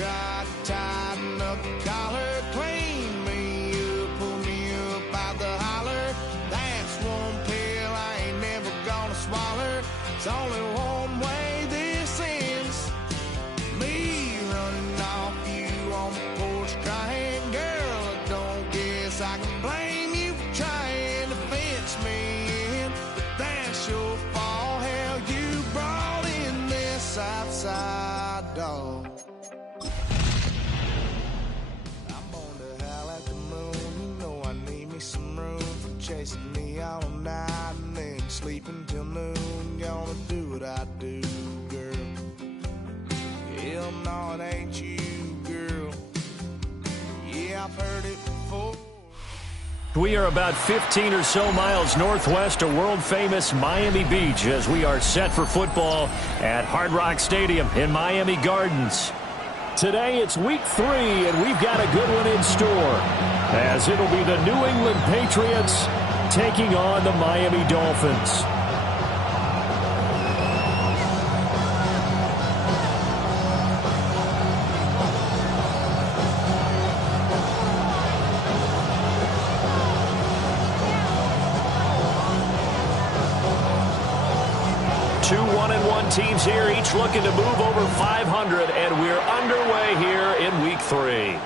try to tighten up the collar, clean me up, pull me up out the holler. That's one pill I ain't never gonna swallow. It's only one way this ends. Me running off you on the porch crying, girl, I don't guess I can blame you for trying to fence me in. But that's your fault, hell, you brought in this outside dog. Chasing me all night and then sleeping till noon. Gonna do what I do, girl. Hell no, it ain't you, girl. Yeah, I've heard it before. We are about 15 or so miles northwest of world-famous Miami Beach as we are set for football at Hard Rock Stadium in Miami Gardens. Today it's week 3, and we've got a good one in store, as it'll be the New England Patriots taking on the Miami Dolphins. Two 1-1 teams here, each looking to move over 500, and we're underway here in week 3.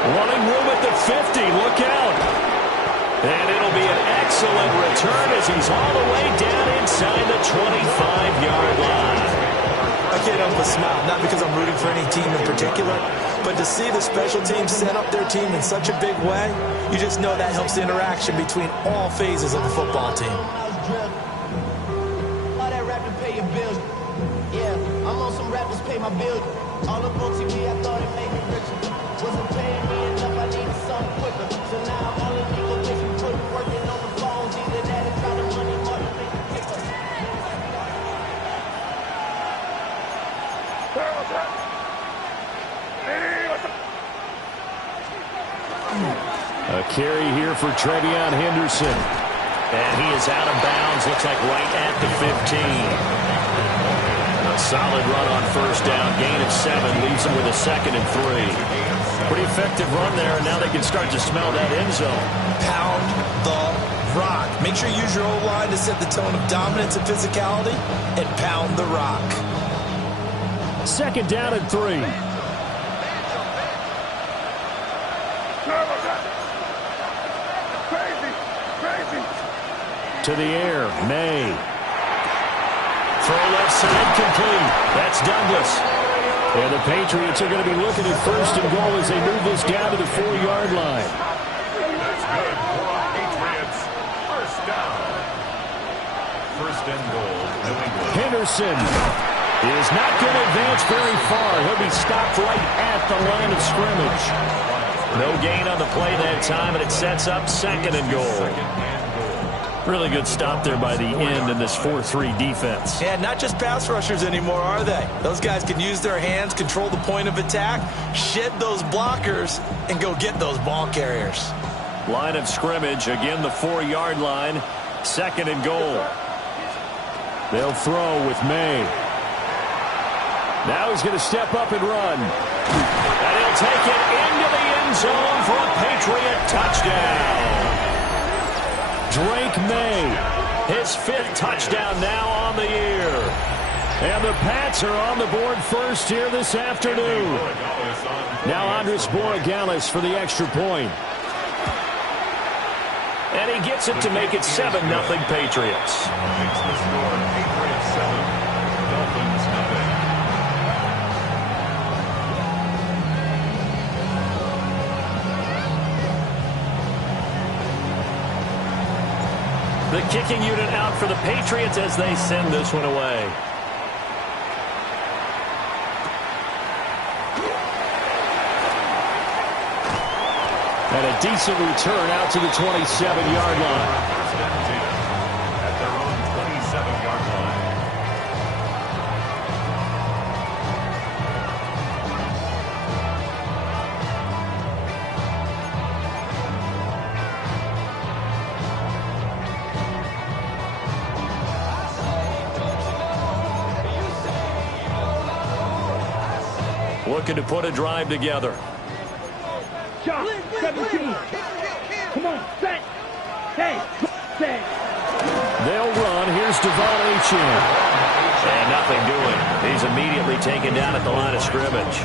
Running room at the 50, look out. And it'll be an excellent return as he's all the way down inside the 25-yard line. I can't help but smile, not because I'm rooting for any team in particular, but to see the special teams set up their team in such a big way, you just know that helps the interaction between all phases of the football team. All that rapping pay your bills. Yeah, I'm on some rappers pay my bills. All up on TV, I thought it made me richer. Wasn't paying me enough, I needed something quicker. So now I'm all illegal, bitch, putting working on the phones. Either that or try to money more than make it quicker. A carry here for Trevion Henderson. And he is out of bounds, looks like right at the 15. A solid run on first down, gain of 7, leaves him with a 2nd and 3. Pretty effective run there, and now they can start to smell that end zone. Pound the rock. Make sure you use your O-line to set the tone of dominance and physicality, and pound the rock. 2nd down and 3. To the air, May. Throw left side, complete. That's Douglas. And the Patriots are going to be looking at 1st and goal as they move this down to the 4-yard line. That's good for Patriots. 1st down. 1st and goal, New England. Henderson is not going to advance very far. He'll be stopped right at the line of scrimmage. No gain on the play that time, and it sets up 2nd and goal. Really good stop there by the end in this 4-3 defense. Yeah, not just pass rushers anymore, are they? Those guys can use their hands, control the point of attack, shed those blockers, and go get those ball carriers. Line of scrimmage, again the 4-yard line, 2nd and goal. They'll throw with May. Now he's going to step up and run. And he'll take it into the end zone for a Patriot touchdown. Drake May, his 5th touchdown now on the year. And the Pats are on the board first here this afternoon. Now Andres Borregales for the extra point. And he gets it to make it 7-0 Patriots. Makes the score Patriots 7, Dolphins nothing. The kicking unit out for the Patriots as they send this one away. And a decent return out to the 27-yard line. First and 10 at their own 27-yard line. looking to put a drive together. Shot, 17. Come on, set. Hey, set. They'll run. Here's Devon Achane. And nothing doing. He's immediately taken down at the line of scrimmage.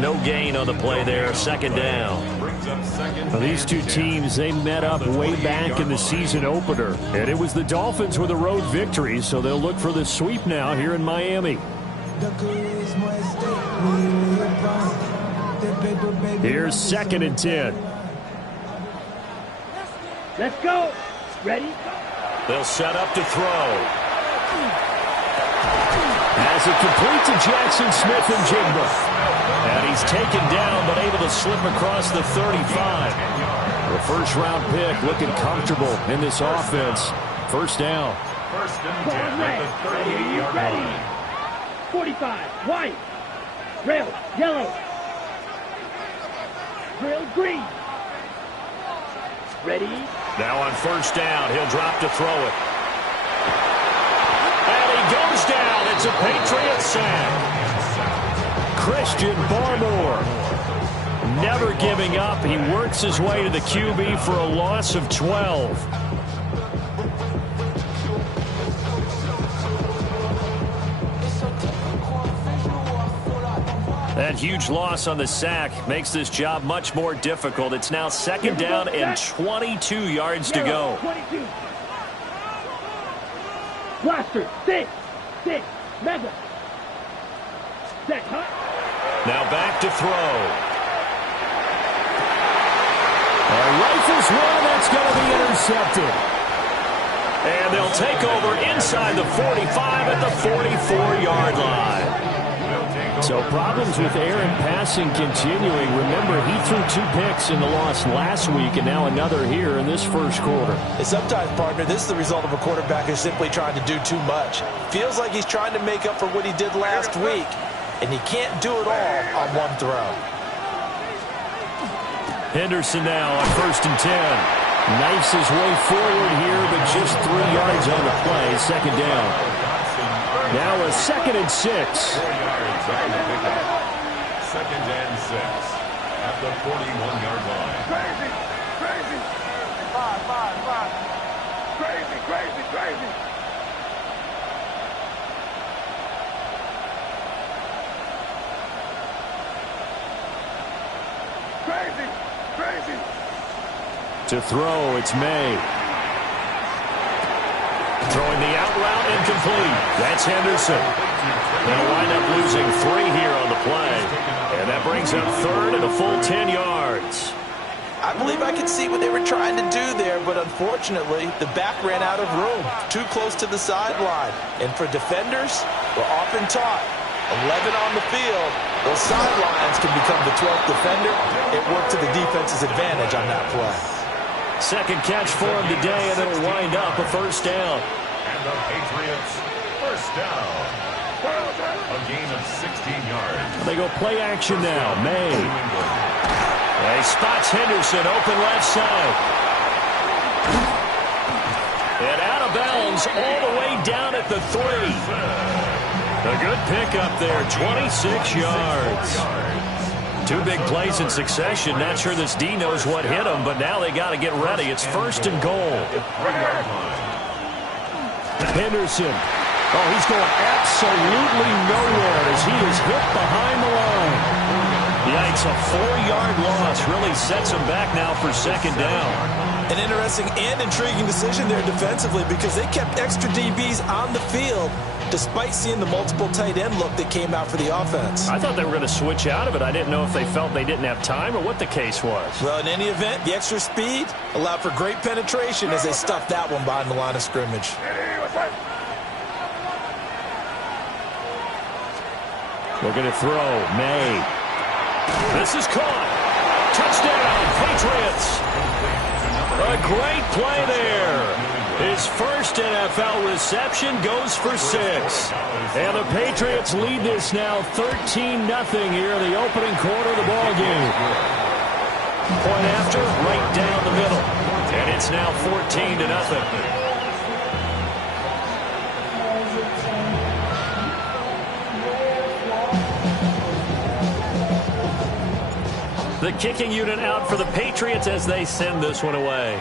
No gain on the play there. Second down. Well, these two teams, they met up way back in the season opener. And it was the Dolphins with a road victory, so they'll look for the sweep now here in Miami. Here's 2nd and 10. Let's go. Ready? They'll set up to throw. As it complete to Jackson Smith and Jigba. And he's taken down, but able to slip across the 35. The first-round pick looking comfortable in this offense. First down. First and 10 at the 38-yard line. 45, white. Rail, yellow. Grill, green. Ready? Now on first down, he'll drop to throw it. And he goes down. It's a Patriots sack. Christian Barmore. Never giving up. He works his way to the QB for a loss of 12. That huge loss on the sack makes this job much more difficult. It's now second down and 22 yards to go. 22. Blaster, 6, mega. Set, huh? Now back to throw. Rifles one, that's going to be intercepted. And they'll take over inside the 45 at the 44-yard line. So problems with air and passing continuing. Remember, he threw 2 picks in the loss last week, and now another here in this first quarter. And sometimes, partner, this is the result of a quarterback who's simply trying to do too much. Feels like he's trying to make up for what he did last week, and he can't do it all on one throw. Henderson now on first and 10. Knifes his way forward here, but just 3 yards on the play. Second down. Now a 2nd and 6. 4 yards on the pickup. 2nd and 6 at the 41-yard line. Crazy. 5. Crazy. Crazy. To throw, it's May. Throwing the out route incomplete. That's Henderson. They'll wind up losing 3 here on the play. And that brings up third and a full 10 yards. I believe I could see what they were trying to do there, but unfortunately, the back ran out of room, too close to the sideline. And for defenders, we're often taught, 11 on the field, those sidelines can become the 12th defender. It worked to the defense's advantage on that play. Second catch for him today, and it'll wind up a first down. And the Patriots, first down. A gain of 16 yards. They go play action now. May. He spots Henderson open left side. And out of bounds all the way down at the 3. A good pickup there, 26 yards. 2 big plays in succession. Not sure this D knows what hit him, but now they got to get ready. It's first and goal. Henderson. Oh, he's going absolutely nowhere as he is hit behind the line. Yikes, a 4-yard loss really sets him back now for second down. An interesting and intriguing decision there defensively because they kept extra DBs on the field despite seeing the multiple tight end look that came out for the offense. I thought they were going to switch out of it. I didn't know if they felt they didn't have time or what the case was. Well, in any event, the extra speed allowed for great penetration as they stuffed that one behind the line of scrimmage. Looking to throw. May. This is caught. Touchdown, Patriots. A great play there. His first NFL reception goes for 6. And the Patriots lead this now 13-0 here in the opening quarter of the ball game. Point after, right down the middle. And it's now 14-0. the kicking unit out for the Patriots as they send this one away.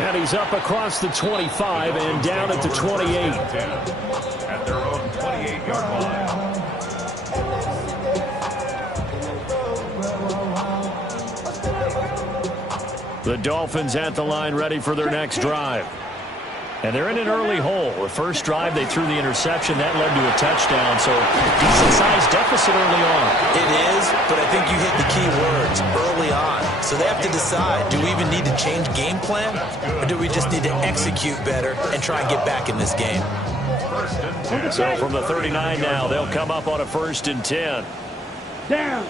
And he's up across the 25 and down at the 28. At their own 28-yard line. The Dolphins at the line ready for their next drive. And they're in an early hole. The first drive, they threw the interception. That led to a touchdown, so decent-sized deficit early on. It is, but I think you hit the key words, early on. So they have to decide, do we even need to change game plan, or do we just need to execute better and try and get back in this game? So from the 39 now, they'll come up on a 1st and 10. Down.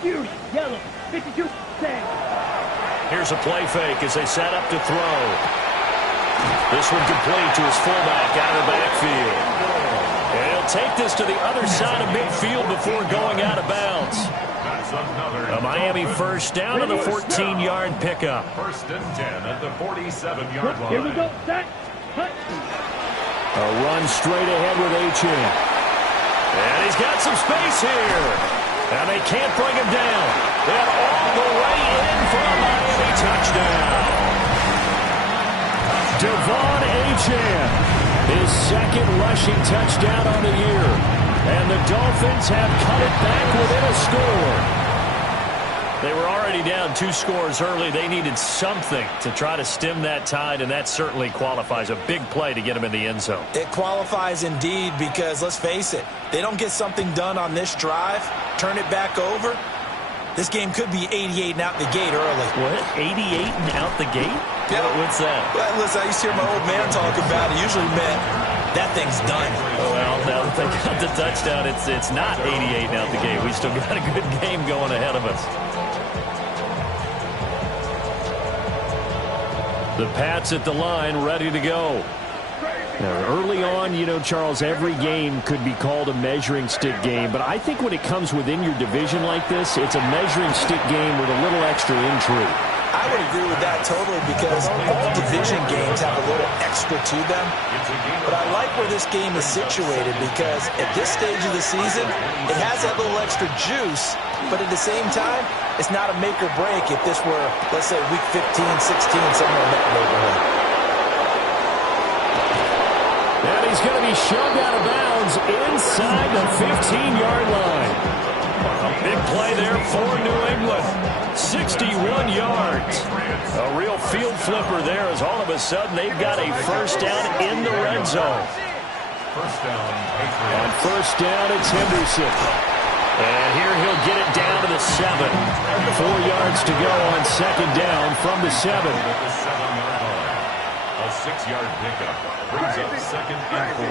Fury. Yellow. 52. Stand. Here's a play fake as they set up to throw. This one complete to his fullback out of the backfield. And he'll take this to the other side of midfield before going out of bounds. A Miami first down on the 14-yard pickup. 1st and 10 at the 47-yard line. Here we go. Set. Cut. A run straight ahead with Achane. And he's got some space here. And they can't bring him down. And all the way in for a Miami touchdown. Devon Achane, his second rushing touchdown on the year. And the Dolphins have cut it back within a score. They were already down 2 scores early. They needed something to try to stem that tide, and that certainly qualifies. A big play to get them in the end zone. It qualifies indeed because, let's face it, they don't get something done on this drive, turn it back over, this game could be 88 and out the gate early. What? 88 and out the gate? Yeah. What's that? Well, listen, I used to hear my old man talk about it. Usually meant that thing's done. Well, now that they got the touchdown, it's not 88 and out the gate. We still got a good game going ahead of us. The Pats at the line, ready to go. Now, early on, you know, Charles, every game could be called a measuring stick game, but I think when it comes within your division like this, it's a measuring stick game with a little extra intrigue. I would agree with that totally because all division games have a little extra to them. But I like where this game is situated because at this stage of the season, it has that little extra juice, but at the same time, it's not a make or break if this were, let's say, week 15, 16, somewhere in that neighborhood. And he's going to be shoved out of bounds inside the 15-yard line. A big play there for New England. 61 yards. A real field flipper there as all of a sudden they've got a first down in the red zone. First down, On first down, it's Henderson. And here he'll get it down to the 7. 4 yards to go on second down from the 7. at the 7-yard line. A 6-yard pickup brings up 2nd and 4.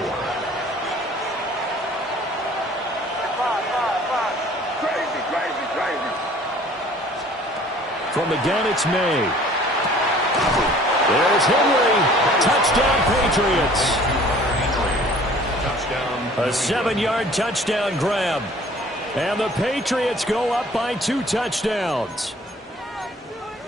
Crazy, crazy, crazy. From the gun, it's May. There's Henry. Touchdown, Patriots. Touchdown. A 7-yard touchdown grab. And the Patriots go up by 2 touchdowns.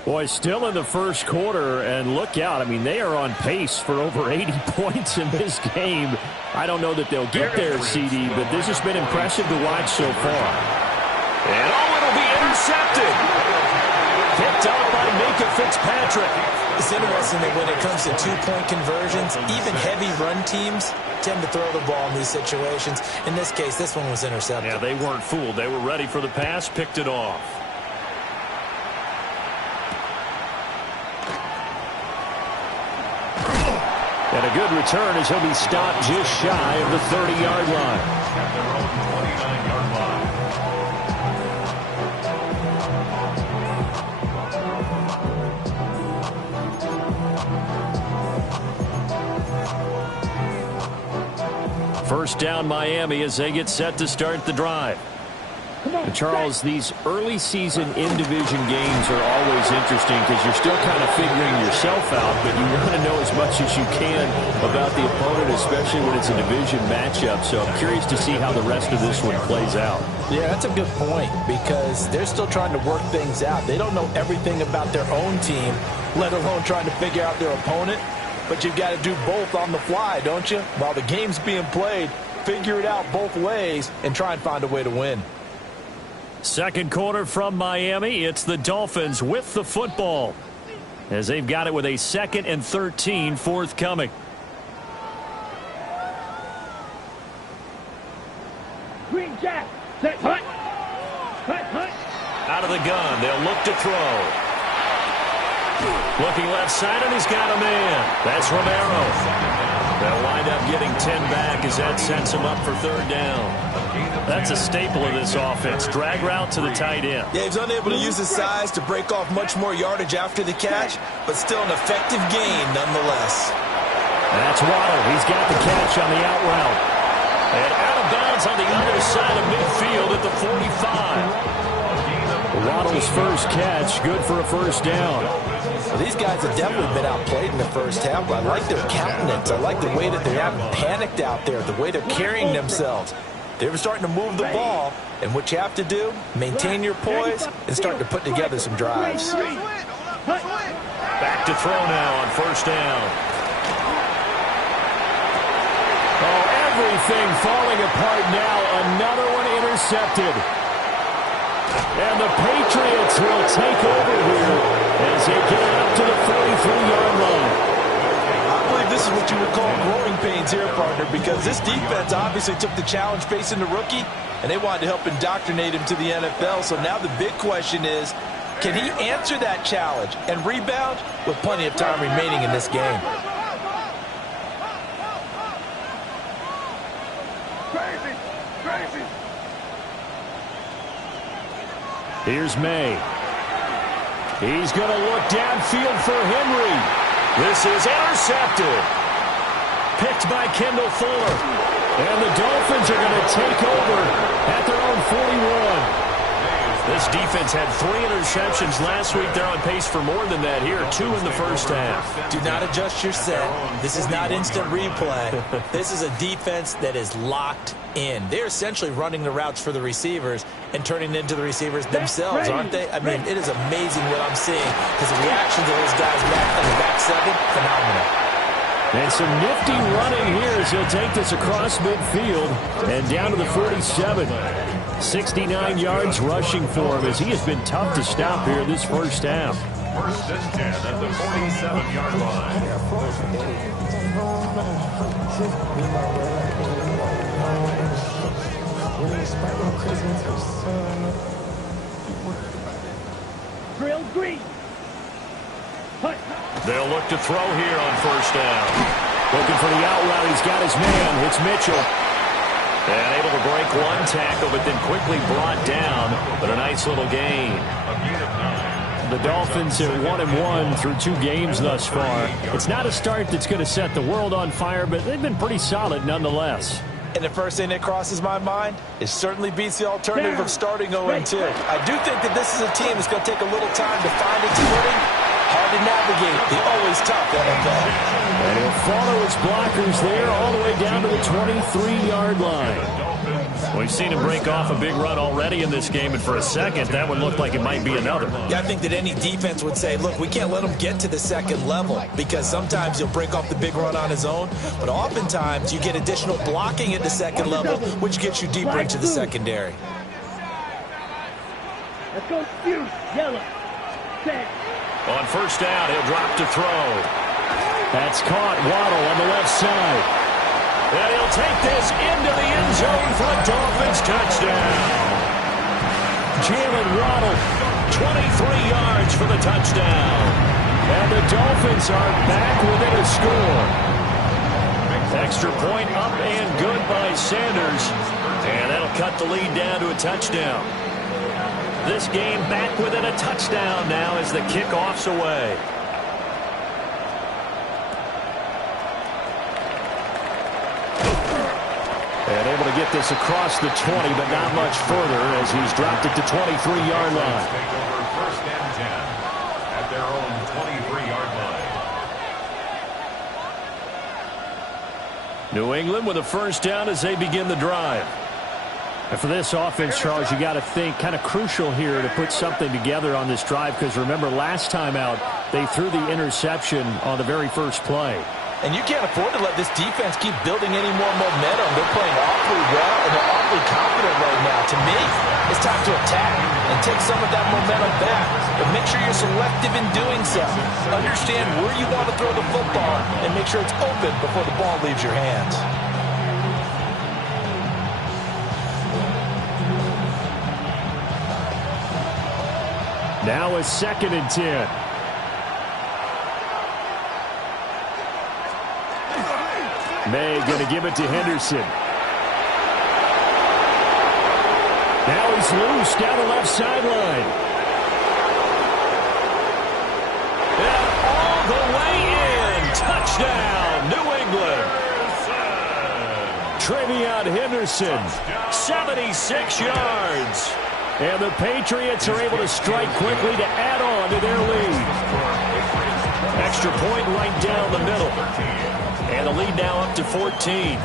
Boy, still in the first quarter, and look out. I mean, they are on pace for over 80 points in this game. I don't know that they'll get there, CD, but this has been impressive to watch so far. And it'll be intercepted. Picked up by Minka Fitzpatrick. It's interesting that when it comes to 2-point conversions, even heavy run teams tend to throw the ball in these situations. In this case, this one was intercepted. Yeah, they weren't fooled. They were ready for the pass, picked it off. And a good return as he'll be stopped just shy of the 30-yard line. At their own 29-yard line. First down, Miami, as they get set to start the drive. And Charles, these early season in-division games are always interesting because you're still kind of figuring yourself out, but you want to know as much as you can about the opponent, especially when it's a division matchup. So I'm curious to see how the rest of this one plays out. Yeah, that's a good point because they're still trying to work things out. They don't know everything about their own team, let alone trying to figure out their opponent. but you've got to do both on the fly, don't you? While the game's being played, figure it out both ways and try and find a way to win. Second quarter from Miami. It's the Dolphins with the football, as they've got it with a 2nd and 13 forthcoming. Green Jack, set, hut. Hut, hut. Out of the gun, they'll look to throw. Looking left side, and he's got a man. That's Romero. They'll wind up getting 10 back as that sets him up for 3rd down. That's a staple of this offense. Drag route to the tight end. Yeah, he's unable to use his size to break off much more yardage after the catch, but still an effective gain nonetheless. That's Waddle. He's got the catch on the out route. And out of bounds on the other side of midfield at the 45. Waddle's first catch, good for a 1st down. Well, these guys have definitely been outplayed in the first half. I like their countenance. I like the way that they haven't panicked out there, the way they're carrying themselves. They're starting to move the ball, and what you have to do, maintain your poise and start to put together some drives. Back to throw now on 1st down. Oh, everything falling apart now. Another one intercepted. And the Patriots will take over here as they get it up to the 43-yard line. I believe this is what you would call growing pains here, partner, because this defense obviously took the challenge facing the rookie, and they wanted to help indoctrinate him to the NFL. So now the big question is, can he answer that challenge and rebound with plenty of time remaining in this game? Crazy, crazy. Here's May. He's going to look downfield for Henry. This is intercepted. Picked by Kendall Fuller. And the Dolphins are going to take over at their own 41. This defense had 3 interceptions last week. They're on pace for more than that here. 2 in the first half. Do not adjust your set. This is not instant replay. This is a defense that is locked in. They're essentially running the routes for the receivers and turning it into the receivers themselves, aren't they? I mean, it is amazing what I'm seeing because the reactions of those guys back in the back 7, phenomenal. And some nifty running here as he'll take this across midfield and down to the 47. 69 yards rushing for him as he has been tough to stop here this first half. 1st and 10 at the 47-yard line. Drill green. Hut. They'll look to throw here on 1st down. Looking for the out route. He's got his man. It's Mitchell. And able to break one tackle, but then quickly brought down. But a nice little gain. The Dolphins are 1-1 through 2 games thus far. It's not a start that's going to set the world on fire, but they've been pretty solid nonetheless. And the first thing that crosses my mind is certainly beats the alternative of starting 0-2. I do think that this is a team that's going to take a little time to find its footing. Hard to navigate the always tough NFL. And he'll follow his blockers there all the way down to the 23-yard line. We've seen him break off a big run already in this game, and for a second, that one looked like it might be another. Yeah, I think that any defense would say, look, we can't let him get to the 2nd level because sometimes he'll break off the big run on his own, but oftentimes you get additional blocking at the 2nd level, which gets you deeper into the secondary. Let's go, Fuse, yellow, set. On 1st down, he'll drop to throw. That's caught. Waddle on the left side. And he'll take this into the end zone for a Dolphins touchdown. Jalen Waddle, 23 yards for the touchdown. And the Dolphins are back within a score. Extra point up and good by Sanders. And that'll cut the lead down to a touchdown. This game back within a touchdown now as the kickoff's away. And able to get this across the 20, but not much further as he's dropped it to 23-yard line. Take over 1st and 10 at their own 23-yard line. New England with a 1st down as they begin the drive. And for this offense, Charles, you got to think kind of crucial here to put something together on this drive because remember last time out, they threw the interception on the very first play. And you can't afford to let this defense keep building any more momentum. They're playing awfully well, and they're awfully confident right now. To me, it's time to attack and take some of that momentum back. But make sure you're selective in doing so. Understand where you want to throw the football and make sure it's open before the ball leaves your hands. Now a 2nd and 10. May going to give it to Henderson. Now he's loose down the left sideline. And all the way in. Touchdown, New England. Trevion Henderson, 76 yards. And the Patriots are able to strike quickly to add on to their lead. Extra point right down the middle. And the lead now up to 14.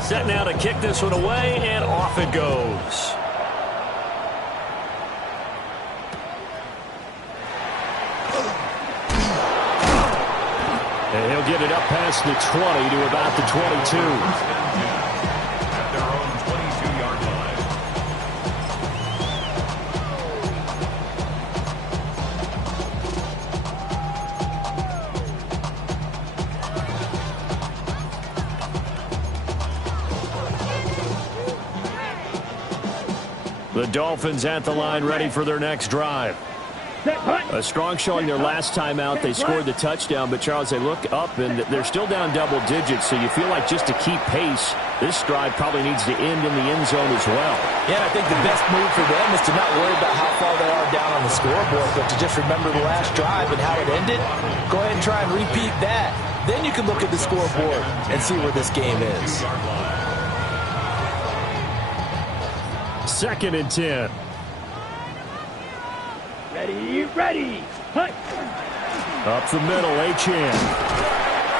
Set now to kick this one away, and off it goes. And he'll get it up past the 20 to about the 22. The Dolphins at the line, ready for their next drive. A strong showing their last time out. They scored the touchdown, but, Charles, they look up, and they're still down double digits, so you feel like just to keep pace, this drive probably needs to end in the end zone as well. Yeah, I think the best move for them is to not worry about how far they are down on the scoreboard, but to just remember the last drive and how it ended. Go ahead and try and repeat that. Then you can look at the scoreboard and see where this game is. 2nd and 10. Ready. Hut. Up the middle, Achane.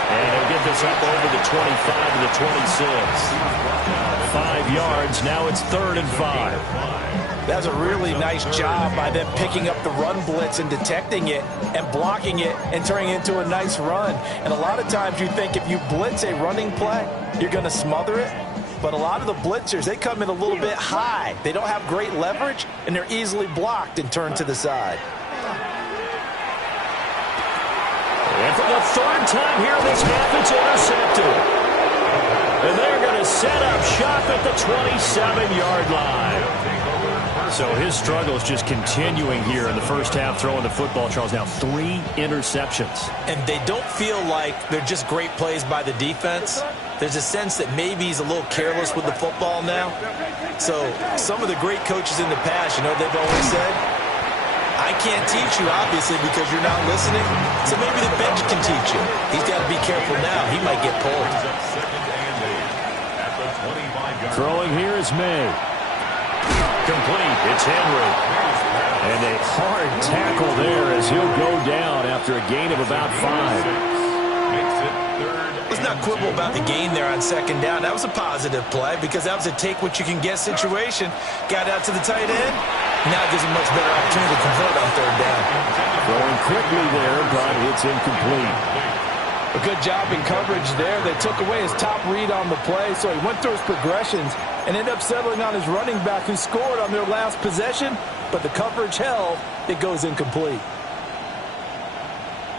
And he'll get this up over the 25 to the 26. 5 yards, now it's 3rd and 5. That's a really nice job by them picking up the run blitz and detecting it and blocking it and turning it into a nice run. And a lot of times you think if you blitz a running play, you're going to smother it. But a lot of the blitzers, they come in a little bit high. They don't have great leverage, and they're easily blocked and turned to the side. And for the 3rd time here this half, it's intercepted. And they're going to set up shop at the 27-yard line. So his struggle is just continuing here in the first half, throwing the football, Charles. Now 3 interceptions. And they don't feel like they're just great plays by the defense. There's a sense that maybe he's a little careless with the football now. So some of the great coaches in the past, you know, they've always said, I can't teach you, obviously, because you're not listening. So maybe the bench can teach you. He's got to be careful now. He might get pulled. Throwing here is May. Complete. It's Henry. And a hard tackle there as he'll go down after a gain of about 5. Let's not quibble about the gain there on 2nd down. That was a positive play because that was a take-what-you-can-get situation. Got out to the tight end. Now it gives him much better opportunity to convert on 3rd down. Throwing quickly there, but it's incomplete. A good job in coverage there. They took away his top read on the play, so he went through his progressions and ended up settling on his running back who scored on their last possession, but the coverage held. It goes incomplete.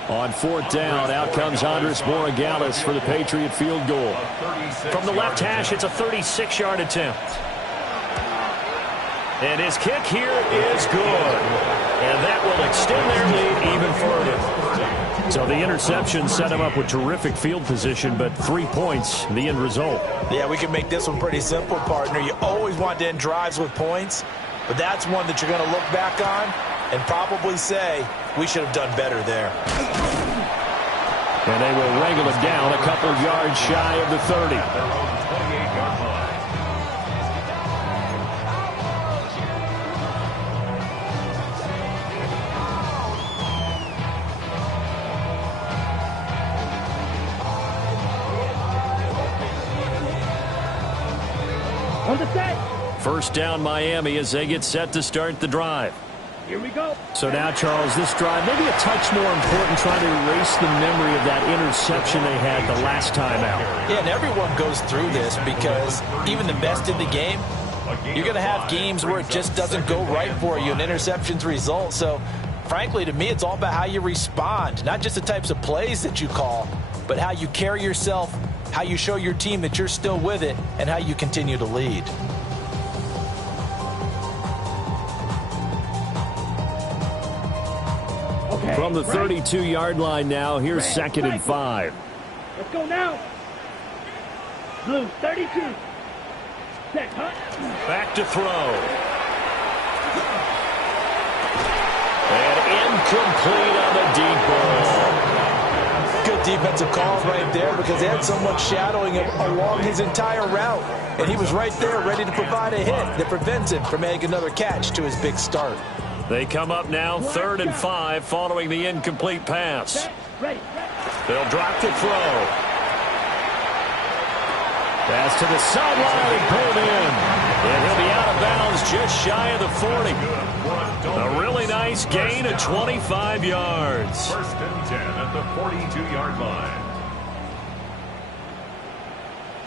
On 4th down, out comes Andres Borregales for the Patriot field goal. From the left hash, it's a 36-yard attempt. And his kick here is good. And that will extend their lead even further. So the interception set him up with terrific field position, but 3 points, the end result. Yeah, we can make this one pretty simple, partner. You always want to end drives with points, but that's one that you're going to look back on and probably say, we should have done better there. And they will wrangle it down a couple yards shy of the 30. On the set. First down, Miami, as they get set to start the drive. Here we go. So now, Charles, this drive, maybe a touch more important, trying to erase the memory of that interception they had the last time out. Yeah, and everyone goes through this because even the best in the game, you're going to have games where it just doesn't go right for you, and interceptions result. So, frankly, to me, it's all about how you respond, not just the types of plays that you call, but how you carry yourself, how you show your team that you're still with it, and how you continue to lead. Okay. From the 32-yard line now, here's second and 5. Let's go now. Blue, 32. Set, huh? Back to throw. And incomplete on the deep ball. Good defensive call right there because they had someone shadowing him along his entire route. And he was right there ready to provide a hit that prevents him from making another catch to his big start. They come up now 3rd and 5 following the incomplete pass. They'll drop to throw. Pass to the sideline and pulled in. And he'll be out of bounds just shy of the 40. A really nice gain of 25 yards. 1st and 10 at the 42-yard line.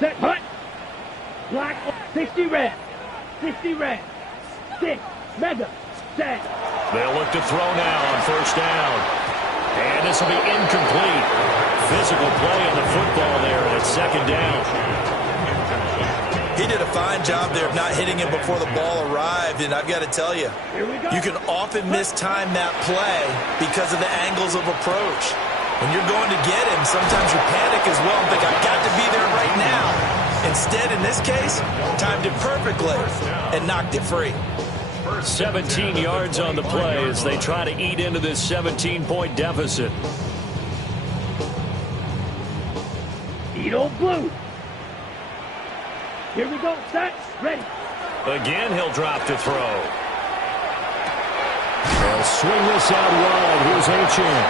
Set, hut. Black, 60 red. 60 red. 6, mega. Set. They'll look to throw now on 1st down. And this will be incomplete. Physical play on the football there, and it's 2nd down. He did a fine job there of not hitting him before the ball arrived, and I've got to tell you, you can often mistime that play because of the angles of approach. When you're going to get him, sometimes you panic as well and think, I've got to be there right now. Instead, in this case, timed it perfectly and knocked it free. 17 yards on the play as they try to eat into this 17-point deficit. Eat old blue. Here we go. Set. Ready. Again, he'll drop to throw. They'll swing this out wide. Here's Achane.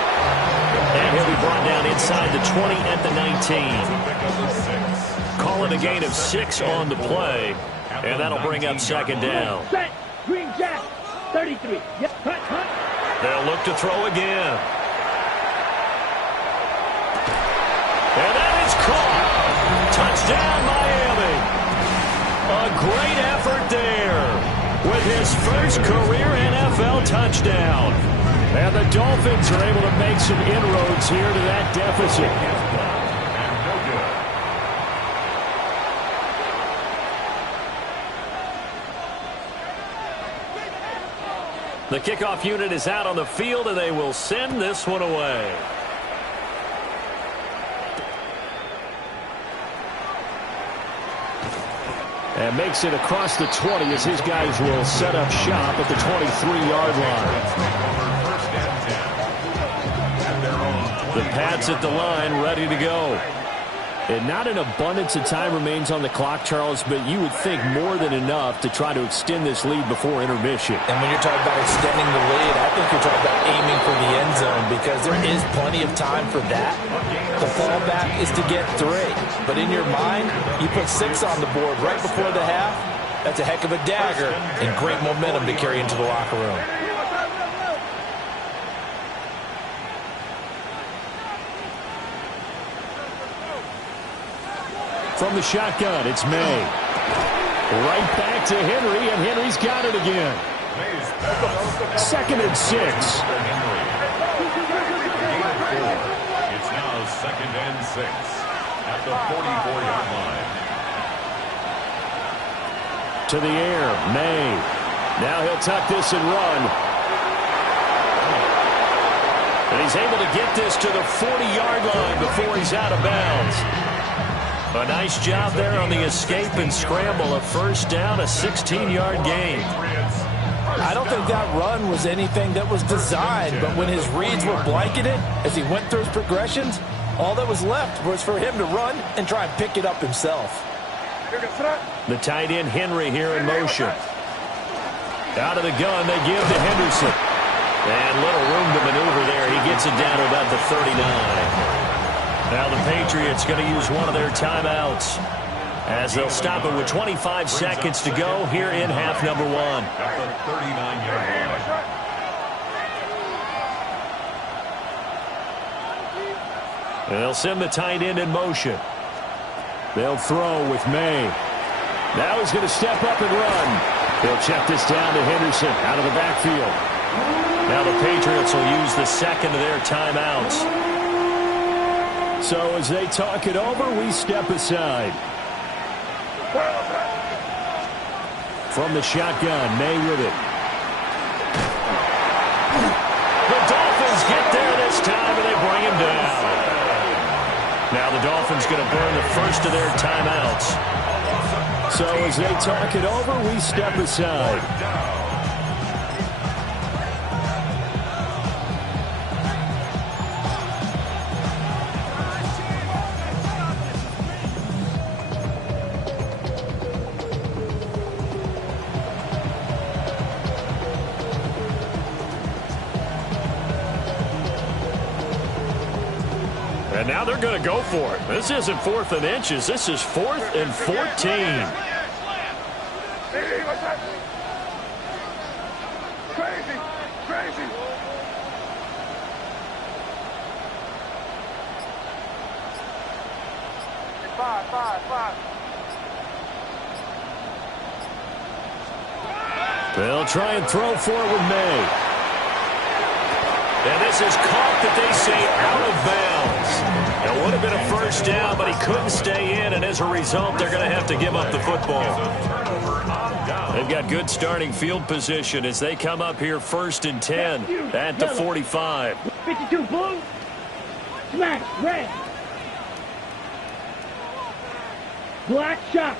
And he'll be brought down inside the 20 at the 19. Call it a gain of 6 on the play. And that'll bring up 2nd down. Set. Green Jack. 33. Yep. Hut, hut. They'll look to throw again. And that is caught. Touchdown, Miami. A great effort there with his first career NFL touchdown. And the Dolphins are able to make some inroads here to that deficit. The kickoff unit is out on the field, and they will send this one away. And makes it across the 20 as his guys will set up shop at the 23-yard line. The Pats at the line, ready to go. And not an abundance of time remains on the clock, Charles, but you would think more than enough to try to extend this lead before intermission. And when you're talking about extending the lead, I think you're talking about aiming for the end zone because there is plenty of time for that. The fallback is to get 3. But in your mind, you put 6 on the board right before the half. That's a heck of a dagger and great momentum to carry into the locker room. From the shotgun, it's May. Right back to Henry, and Henry's got it again. 2nd and 6. It's now 2nd and 6 at the 44-yard line. To the air, May. Now he'll tuck this and run. And he's able to get this to the 40-yard line before he's out of bounds. A nice job there on the escape and scramble. A 1st down, a 16-yard gain. I don't think that run was anything that was designed, but when his reads were blanketed as he went through his progressions, all that was left was for him to run and try and pick it up himself. The tight end Henry here in motion. Out of the gun, they give to Henderson. And little room to maneuver there. He gets it down to about the 39. Now the Patriots going to use one of their timeouts as they'll stop it with 25 seconds to go here in half number 1. At the 39-yard line. And they'll send the tight end in motion. They'll throw with May. Now he's going to step up and run. He'll check this down to Henderson out of the backfield. Now the Patriots will use the second of their timeouts. So as they talk it over, we step aside. From the shotgun, May with it. The Dolphins get there this time, and they bring him down. Now the Dolphins going to burn the first of their timeouts. So as they talk it over, we step aside. And now they're going to go for it. This isn't 4th and inches. This is 4th and 14. Crazy. Five. They'll try and throw for it with May. And this is caught that they say out of bounds. It would have been a first down, but he couldn't stay in, and as a result, they're going to have to give up the football. They've got good starting field position as they come up here 1st and 10 at the 45. 52 blue. Smash red. Black shot.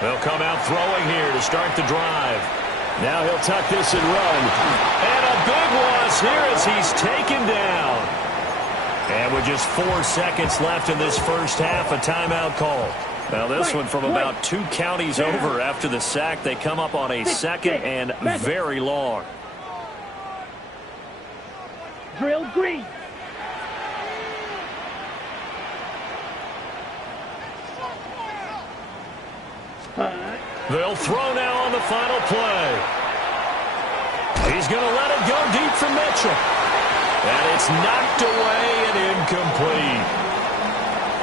They'll come out throwing here to start the drive. Now he'll tuck this and run. And a big loss here as he's taken down. And with just 4 seconds left in this first half, a timeout call. Now this one from about 2 counties over after the sack. They come up on a 2nd and very long. Drill green. They'll throw now on the final play. He's going to let it go deep for Mitchell. And it's knocked away and incomplete.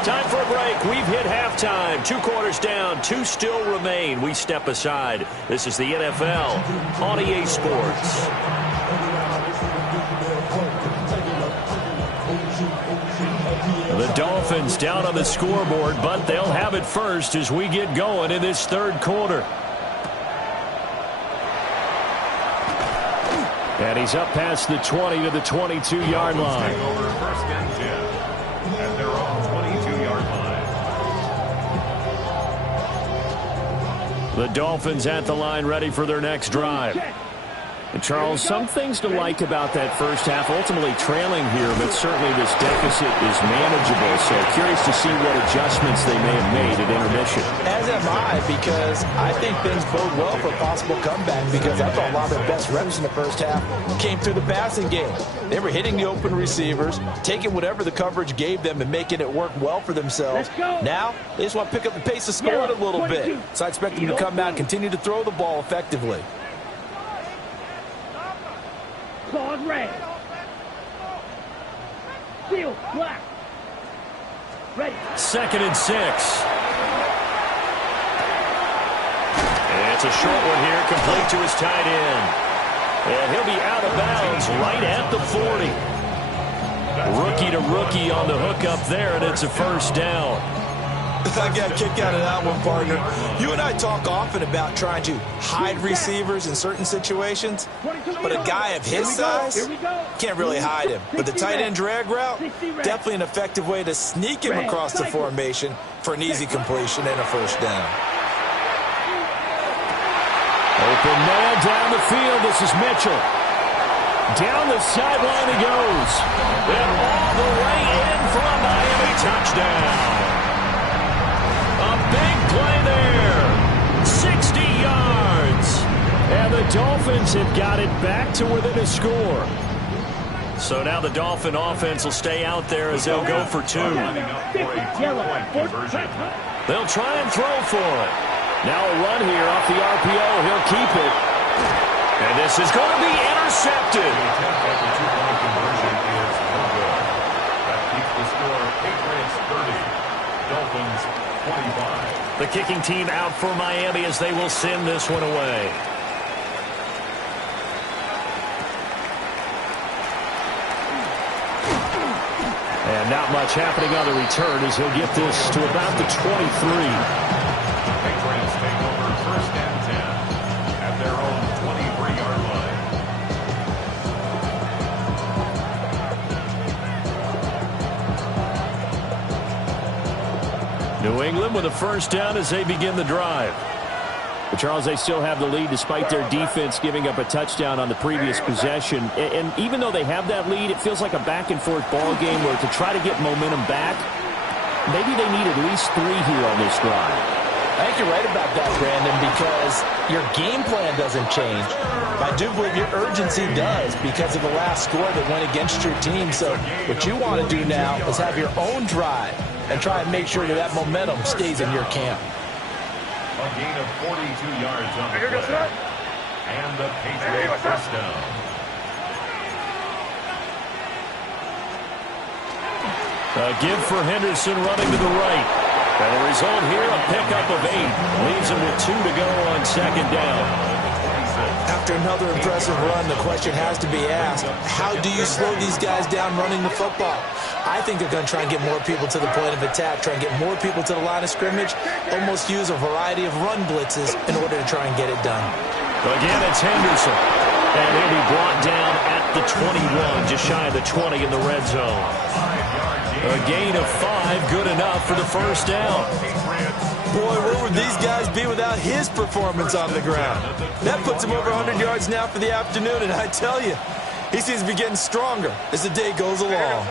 Time for a break. We've hit halftime. 2 quarters down. 2 still remain. We step aside. This is the NFL on EA Sports. The Dolphins down on the scoreboard, but they'll have it first as we get going in this 3rd quarter. And he's up past the 20 to the 22-yard line. Over 1st and 10 at their own 22-yard line. The Dolphins at the line ready for their next drive. And Charles, some things to like about that first half. Ultimately trailing here, but certainly this deficit is manageable. So curious to see what adjustments they may have made at intermission. As am I, because I think things bode well for a possible comeback, because I thought a lot of their best reps in the first half came through the passing game. They were hitting the open receivers, taking whatever the coverage gave them and making it work well for themselves. Now, they just want to pick up the pace of scoring a little bit. So I expect them to come out and continue to throw the ball effectively. Claws red. Seal black. Ready. 2nd and 6. And it's a short one here, complete to his tight end. And he'll be out of bounds right at the 40. Rookie to rookie on the hook up there, and it's a first down. I got a kick out of that one, partner. You and I talk often about trying to hide receivers in certain situations, but a guy of his size can't really hide him. But the tight end drag route, definitely an effective way to sneak him across the formation for an easy completion and a first down. Open man down the field. This is Mitchell. Down the sideline he goes. And all the way in for a Miami touchdown. A big play there. 60 yards. And the Dolphins have got it back to within a score. So now the Dolphin offense will stay out there as they'll go for 2. They'll try and throw for it. Now a run here off the RPO. He'll keep it. And this is going to be intercepted. The attempt at the two-point conversion is no good. That keeps the score Patriots 30, Dolphins 25. The kicking team out for Miami as they will send this one away. And not much happening on the return as he'll get this to about the 23. Patriots take over first and 10 at their own 23-yard line. New England with a first down as they begin the drive. But Charles, they still have the lead despite their defense giving up a touchdown on the previous possession. And even though they have that lead, it feels like a back-and-forth ball game where to try to get momentum back, maybe they need at least 3 here on this drive. I think you're right about that, Brandon, because your game plan doesn't change. I do believe your urgency does because of the last score that went against your team. So what you want to do now is have your own drive and try and make sure that that momentum stays in your camp. A gain of 42 yards on the play. And the Patriots first down. A give for Henderson running to the right. And the result here, a pickup of 8. Leaves him with 2 to go on second down. After another impressive run, the question has to be asked, how do you slow these guys down running the football? I think they're going to try and get more people to the point of attack, try and get more people to the line of scrimmage, almost use a variety of run blitzes in order to try and get it done. Again, it's Henderson. And he'll be brought down at the 21, just shy of the 20 in the red zone. A gain of 5, good enough for the first down. Boy, where would these guys be without his performance on the ground? That puts him over 100 yards now for the afternoon, and I tell you, he seems to be getting stronger as the day goes along.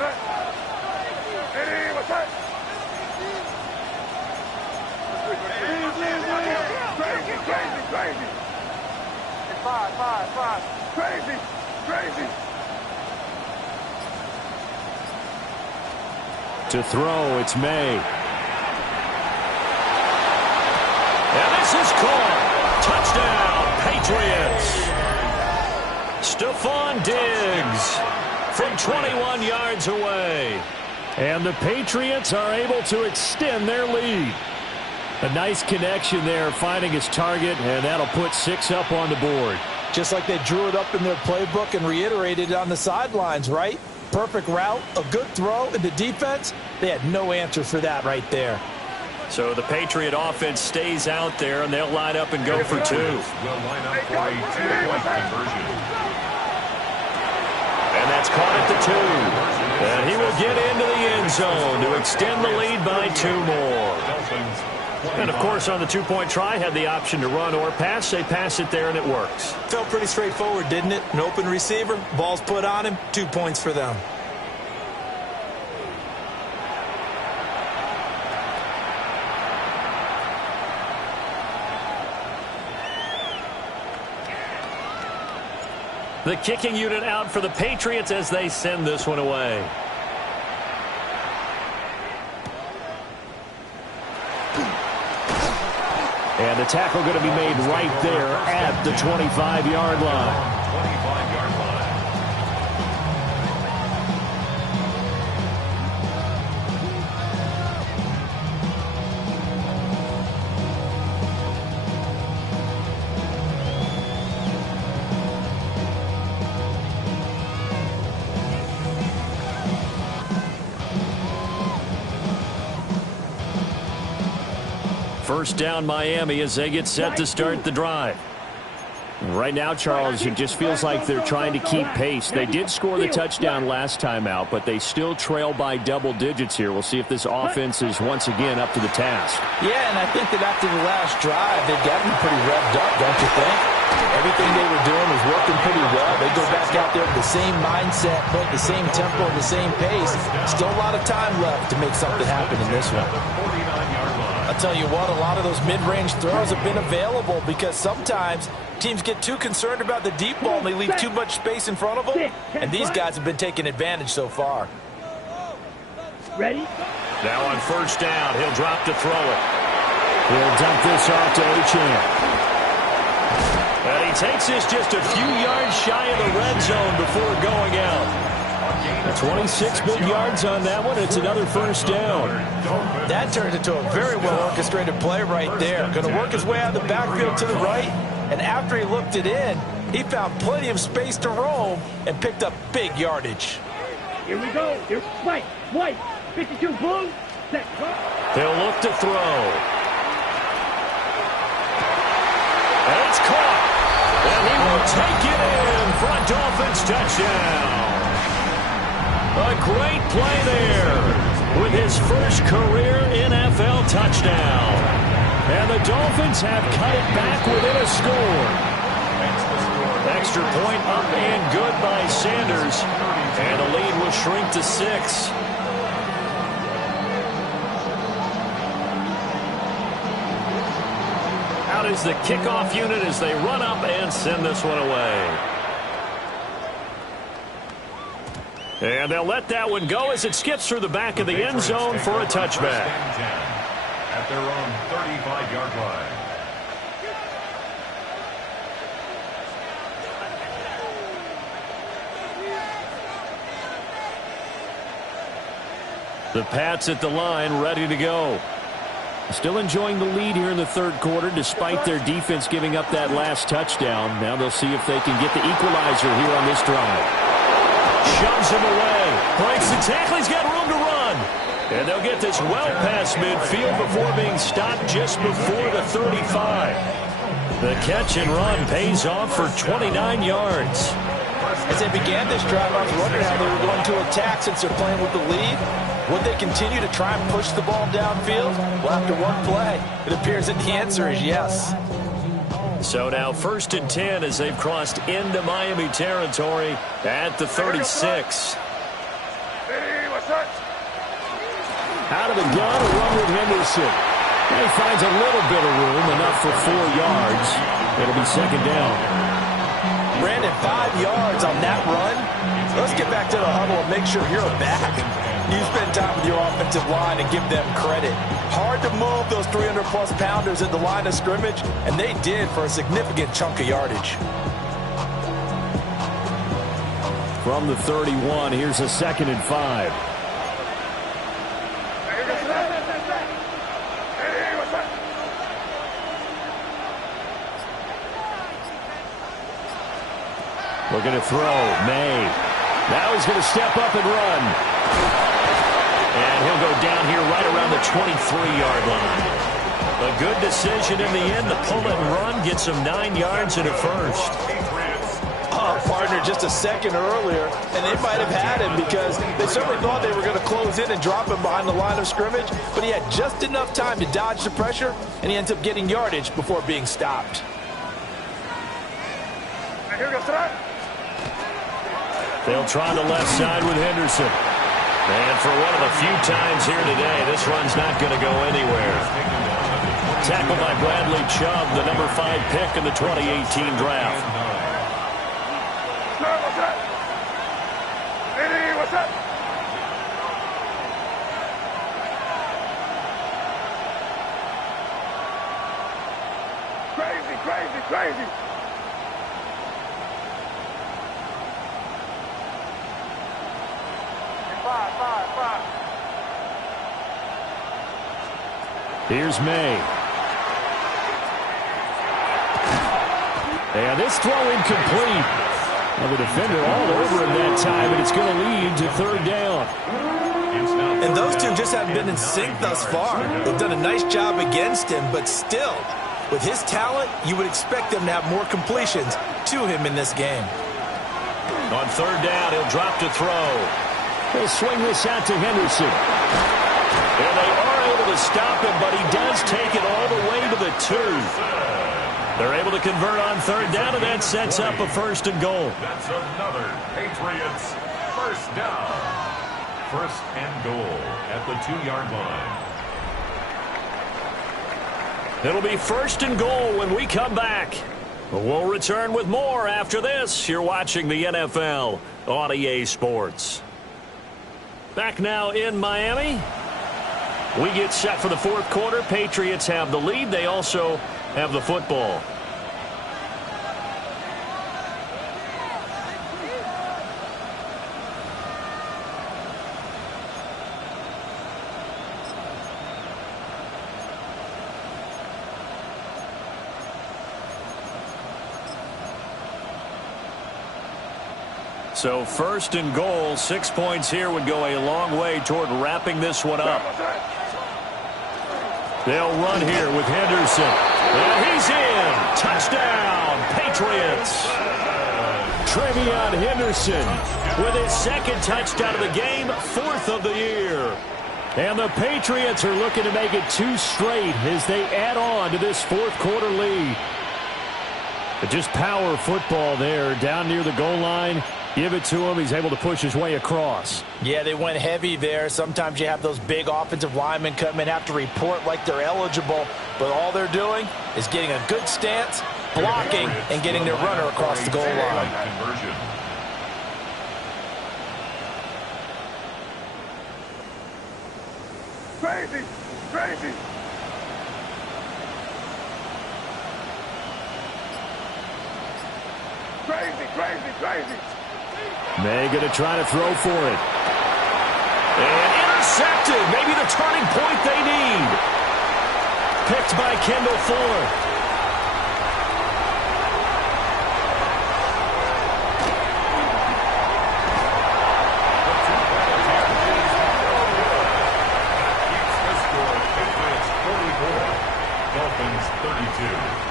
Crazy. To throw, it's May. And this is caught. Touchdown, Patriots. Stephon Diggs from 21 yards away. And the Patriots are able to extend their lead. A nice connection there, finding his target, and that'll put 6 up on the board. Just like they drew it up in their playbook and reiterated it on the sidelines, right? Perfect route, a good throw, and the defense, they had no answer for that right there. So the Patriot offense stays out there, and they'll line up and go for 2. Will line up for a two-point conversion. And that's caught at the 2. And he will get into the end zone to extend the lead by 2 more. And, of course, on the 2-point try, had the option to run or pass. They pass it there, and it works. Felt pretty straightforward, didn't it? An open receiver, ball's put on him, 2 points for them. The kicking unit out for the Patriots as they send this one away. And the tackle going to be made right there at the 25-yard line. 25-yard line. First down Miami as they get set to start the drive. Right now, Charles, it just feels like they're trying to keep pace. They did score the touchdown last time out, but they still trail by double digits here. We'll see if this offense is once again up to the task. Yeah, and I think that after the last drive, they've gotten pretty revved up, don't you think? Everything they were doing was working pretty well. They go back out there with the same mindset, put the same tempo and the same pace. Still a lot of time left to make something happen in this one. I'll tell you what, a lot of those mid-range throws have been available because sometimes teams get too concerned about the deep ball and they leave too much space in front of them. And these guys have been taking advantage so far. Ready? Now on first down, he'll drop to throw it. He'll dump this off to Achane. And he takes this just a few yards shy of the red zone before going out. 26 big yards on that one. It's another first down. That turns into a very well-orchestrated play right there. Going to work his way out of the backfield to the right, and after he looked it in, he found plenty of space to roam and picked up big yardage. Here we go. Here, White, 52 blue. Set. He'll look to throw. And it's caught. And he will take it in for a Dolphins touchdown. A great play there with his first career NFL touchdown. And the Dolphins have cut it back within a score. Extra point up and good by Sanders. And the lead will shrink to 6. Out is the kickoff unit as they run up and send this one away. And they'll let that one go as it skips through the back of the end zone for a touchback. At their own 35-yard line. The Pats at the line, ready to go. Still enjoying the lead here in the third quarter despite their defense giving up that last touchdown. Now they'll see if they can get the equalizer here on this drive. Shoves him away. Breaks the tackle. He's got room to run. And they'll get this well past midfield before being stopped just before the 35. The catch and run pays off for 29 yards. As they began this drive, I was wondering how they were going to attack since they're playing with the lead. Would they continue to try and push the ball downfield? Well, after one play, it appears that the answer is yes. So now 1st and 10 as they've crossed into Miami territory at the 36. Out of the gun, a run with Henderson. And he finds a little bit of room, enough for 4 yards. It'll be second down. Brandon, 5 yards on that run. Let's get back to the huddle and make sure you're back. You spend time with your offensive line and give them credit. Hard to move those 300-plus pounders at the line of scrimmage, and they did for a significant chunk of yardage. From the 31, here's a 2nd and 5. Looking to throw. May. Now he's going to step up and run. And he'll go down here right around the 23-yard line. A good decision in the end to pull and run, gets him 9 yards and a first. Partner, just a second earlier, and they might have had him because they certainly thought they were going to close in and drop him behind the line of scrimmage, but he had just enough time to dodge the pressure, and he ends up getting yardage before being stopped. They'll try the left side with Henderson. And for one of the few times here today, this run's not going to go anywhere. Tackled by Bradley Chubb, the number 5 pick in the 2018 draft. What's up? Crazy. Five. Here's May. And this throw incomplete. Well, the defender all over him that time, and it's going to lead to 3rd down. And those two just haven't been in sync thus far. They've done a nice job against him, but still, with his talent, you would expect them to have more completions to him in this game. On 3rd down, he'll drop to throw. He'll swing this out to Henderson. And they are able to stop him, but he does take it all the way to the 2. They're able to convert on 3rd down, and that sets up a 1st and goal. That's another Patriots first down. 1st and goal at the 2-yard line. It'll be 1st and goal when we come back. We'll return with more after this. You're watching the NFL on EA Sports. Back now in Miami. We get set for the 4th quarter. Patriots have the lead. They also have the football. So first and goal, 6 points here would go a long way toward wrapping this one up. They'll run here with Henderson. And he's in. Touchdown, Patriots. Trevion Henderson with his second touchdown of the game, 4th of the year. And the Patriots are looking to make it 2 straight as they add on to this 4th quarter lead. But just power football there down near the goal line. Give it to him. He's able to push his way across. Yeah, they went heavy there. Sometimes you have those big offensive linemen come in, have to report like they're eligible. But all they're doing is getting a good stance, blocking, and getting their runner across the goal line. Crazy! Crazy! Crazy, crazy, crazy! May going to try to throw for it. And intercepted. Maybe the turning point they need. Picked by Kendall Fuller. Dolphins 32.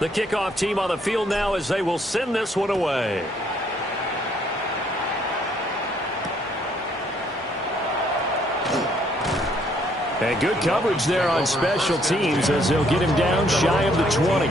The kickoff team on the field now as they will send this one away. And good coverage there on special teams as they'll get him down shy of the 20.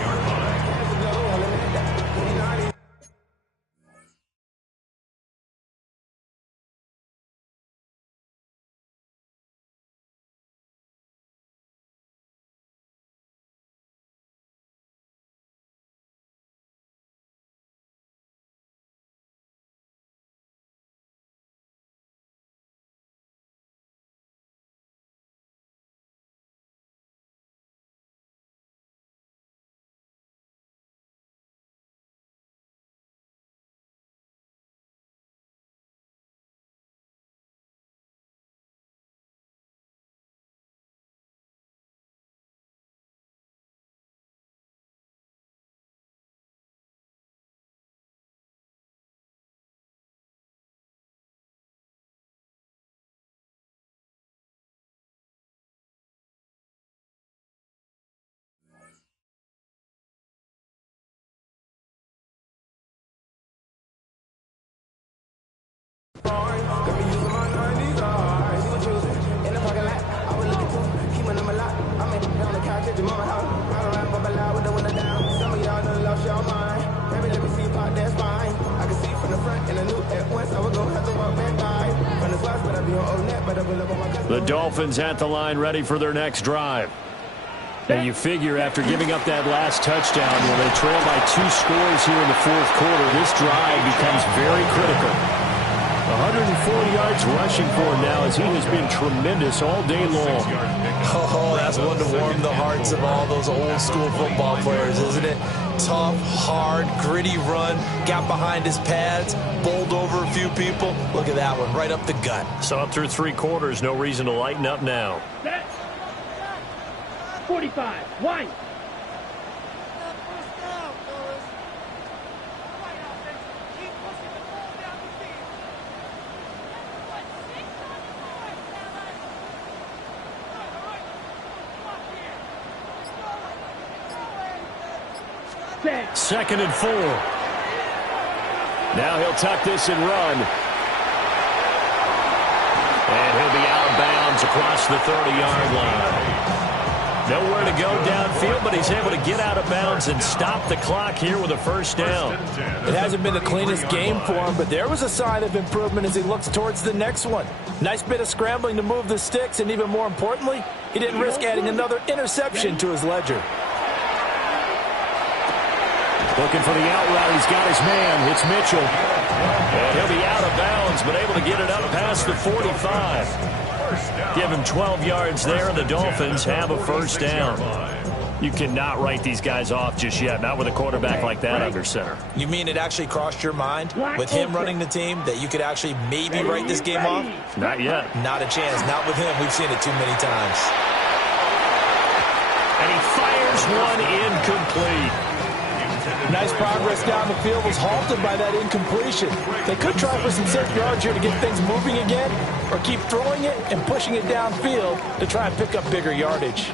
The Dolphins at the line ready for their next drive. And you figure after giving up that last touchdown, when they trail by 2 scores here in the 4th quarter, this drive becomes very critical. 140 yards rushing for him now as he has been tremendous all day long. Oh, that's one to warm the hearts of all those old school football players, isn't it? Tough, hard, gritty run, got behind his pads, bowled over a few people. Look at that one, right up the gut. Saw it through 3 quarters, no reason to lighten up now. 45, white. Second and 4. Now he'll tuck this and run. And he'll be out of bounds across the 30-yard line. Nowhere to go downfield, but he's able to get out of bounds and stop the clock here with a first down. It hasn't been the cleanest game for him, but there was a sign of improvement as he looks towards the next one. Nice bit of scrambling to move the sticks, and even more importantly, he didn't risk adding another interception to his ledger. Looking for the out route. He's got his man. It's Mitchell. And he'll be out of bounds, but able to get it up past the 45. Give him 12 yards there, and the Dolphins have a first down. You cannot write these guys off just yet, not with a quarterback like that under center. You mean it actually crossed your mind with him running the team that you could actually maybe write this game off? Not yet. Not a chance. Not with him. We've seen it too many times. And he fires one incomplete. Nice progress down the field was halted by that incompletion. They could try for some safe yards here to get things moving again, or keep throwing it and pushing it downfield to try and pick up bigger yardage.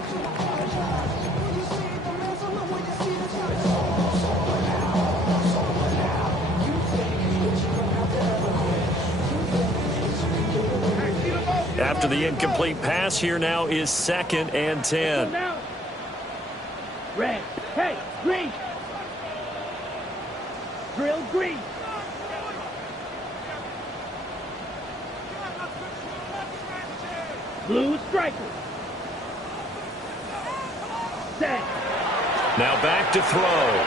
After the incomplete pass, here now is 2nd and 10. Red. Hey, green. Drill green. Blue striker. Set. Now back to throw.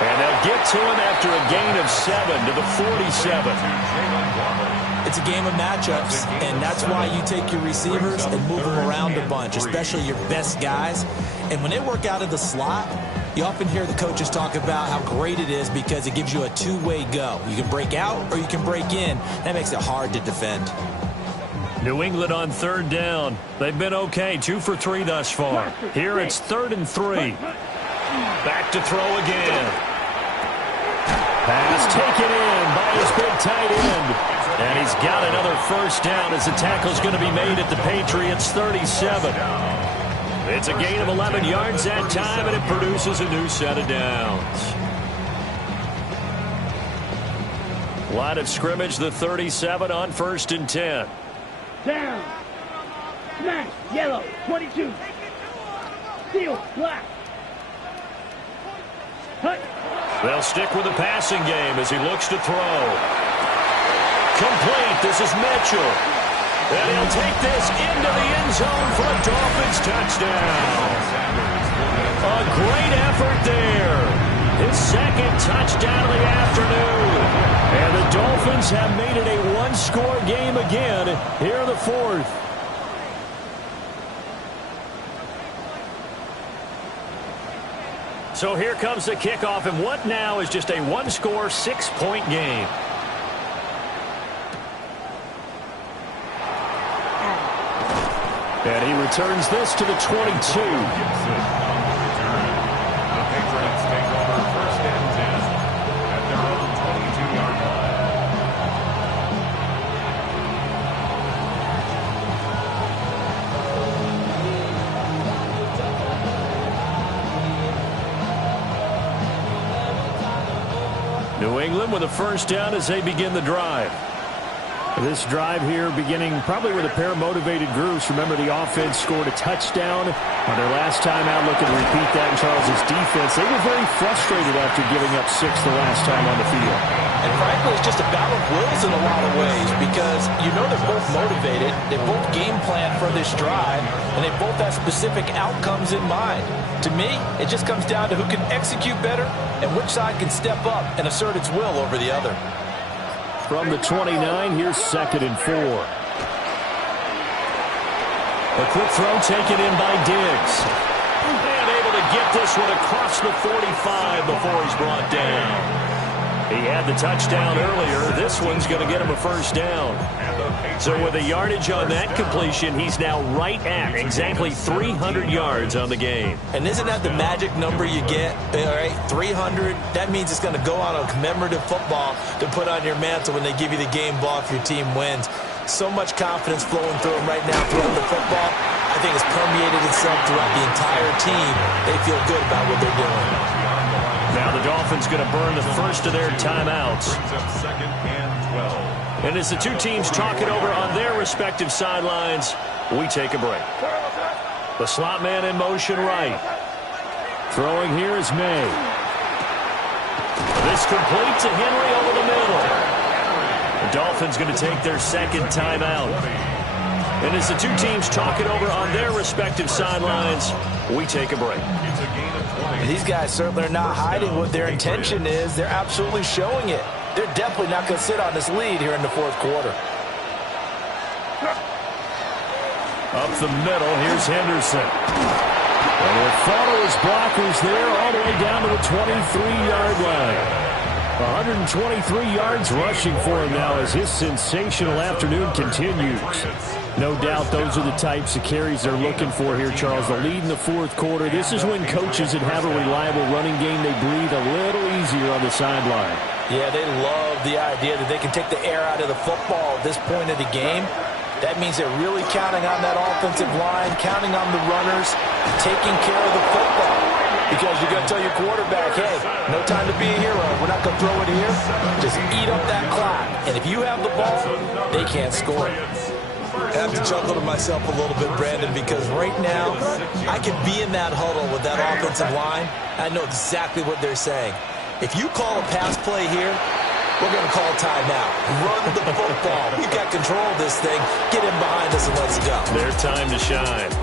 And they'll get to him after a gain of 7 to the 47. It's a game of matchups, and that's why you take your receivers and move them around a bunch, especially your best guys. And when they work out of the slot, you often hear the coaches talk about how great it is because it gives you a two-way go. You can break out or you can break in. That makes it hard to defend. New England on 3rd down. They've been okay, 2 for 3 thus far. Here it's 3rd and 3. Back to throw again. Pass taken in by his big tight end. And he's got another first down as the tackle's going to be made at the Patriots' 37. It's a gain of 11 yards that time, and it produces a new set of downs. Line of scrimmage, the 37 on 1st and 10. Down. Smash. Yellow. 22. Steel. Black. Hut. They'll stick with the passing game as he looks to throw. Complete. This is Mitchell. And he'll take this into the end zone for a Dolphins touchdown. A great effort there. His 2nd touchdown of the afternoon. And the Dolphins have made it a one-score game again here in the 4th. So here comes the kickoff, and what now is just a one-score, 6-point game. And he returns this to the 22. The Patriots take over 1st and 10 at their own 22-yard line. New England with a first down as they begin the drive. This drive here beginning probably with a pair of motivated groups. Remember, the offense scored a touchdown on their last time out. Looking to repeat that in Charles' defense. They were very frustrated after giving up 6 the last time on the field. And frankly, it's just a battle of wills in a lot of ways because you know they're both motivated. They both game plan for this drive, and they both have specific outcomes in mind. To me, it just comes down to who can execute better and which side can step up and assert its will over the other. From the 29, here's 2nd and 4. A quick throw taken in by Diggs. And able to get this one across the 45 before he's brought down. He had the touchdown earlier. This one's going to get him a first down. So with the yardage on that completion, he's now right at exactly 300 yards on the game. And isn't that the magic number you get? All right, 300. That means it's going to go on a commemorative football to put on your mantle when they give you the game ball if your team wins. So much confidence flowing through them right now throwing the football. I think it's permeated itself throughout the entire team. They feel good about what they're doing. Now the Dolphins going to burn the first of their timeouts. 2nd and 12. And as the two teams talk it over on their respective sidelines, we take a break. The slot man in motion right. Throwing here is May. This complete to Henry over the middle. The Dolphins going to take their 2nd timeout. And as the two teams talk it over on their respective sidelines, we take a break. It's a gain of 20. These guys certainly are not hiding what their intention is. They're absolutely showing it. They're definitely not going to sit on this lead here in the 4th quarter. Up the middle, here's Henderson. And he'll follow his blockers there all the way down to the 23-yard line. 123 yards rushing for him now as his sensational afternoon continues. No doubt those are the types of carries they're looking for here, Charles. The lead in the fourth quarter. This is when coaches that have a reliable running game, they breathe a little easier on the sideline. Yeah, they love the idea that they can take the air out of the football at this point of the game. That means they're really counting on that offensive line, counting on the runners, taking care of the football. Because you're going to tell your quarterback, hey, no time to be a hero. We're not going to throw it here. Just eat up that clock. And if you have the ball, they can't score. I have to chuckle to myself a little bit, Brandon, because right now I can be in that huddle with that offensive line. I know exactly what they're saying. If you call a pass play here, we're going to call timeout. Run the football. We've got control of this thing. Get in behind us and let's go. Their time to shine.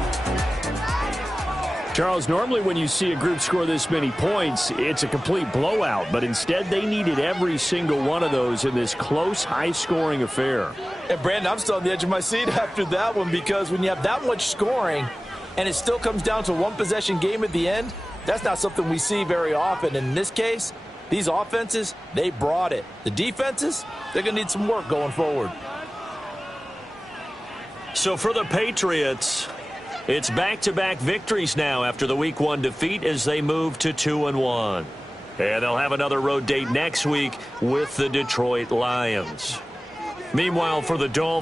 Charles, normally when you see a group score this many points, it's a complete blowout. But instead, they needed every single one of those in this close, high-scoring affair. And, Brandon, I'm still on the edge of my seat after that one because when you have that much scoring and it still comes down to a one-possession game at the end, that's not something we see very often. And in this case, these offenses, they brought it. The defenses, they're going to need some work going forward. So for the Patriots, it's back-to-back victories now after the Week 1 defeat as they move to 2-1. And they'll have another road date next week with the Detroit Lions. Meanwhile, for the Dolphins,